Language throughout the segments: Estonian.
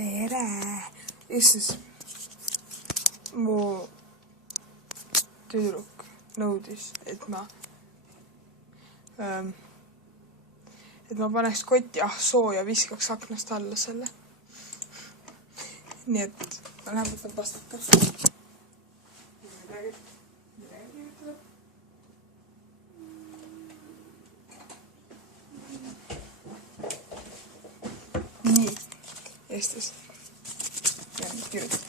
tere! Ja siis mu tüdruk nõudis, et ma paneks kotti ahsoo ja viskaks aknast alla selle. Nii et ma lähen võtan pastaka. Nii, Eestis. Ja nüüd kirjutan.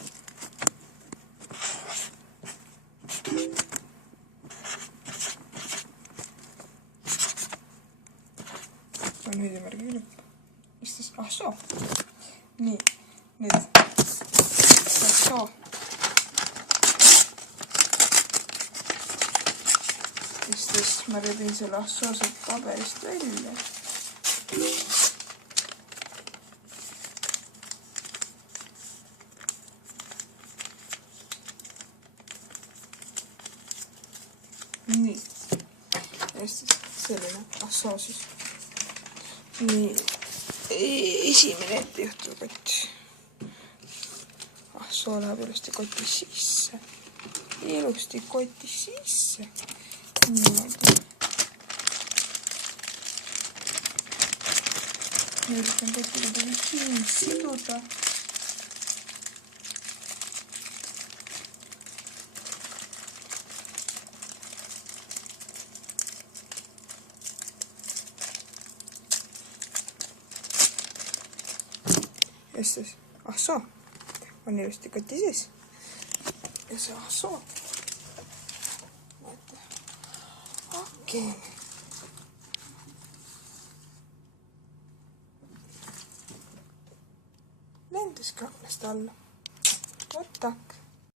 On hüüdimärgi lõpp. Eestis ahsoo. Nii, nüüd ahsoo. Eestis ma rebin selle ahsooset paberist välja. Nii, Eestis selline ahsoo siis. Nii, esimene ettejuhtuv kott. Ahsoo läheb ilusti koti sisse. Ilusti koti sisse. Niimoodi. Nüüd üritan kotiga tuli kinni siduda. Ja siis ahsoo on ilusti koti sees. Ja see ahsoo. Okei. Lendaski aknast alla.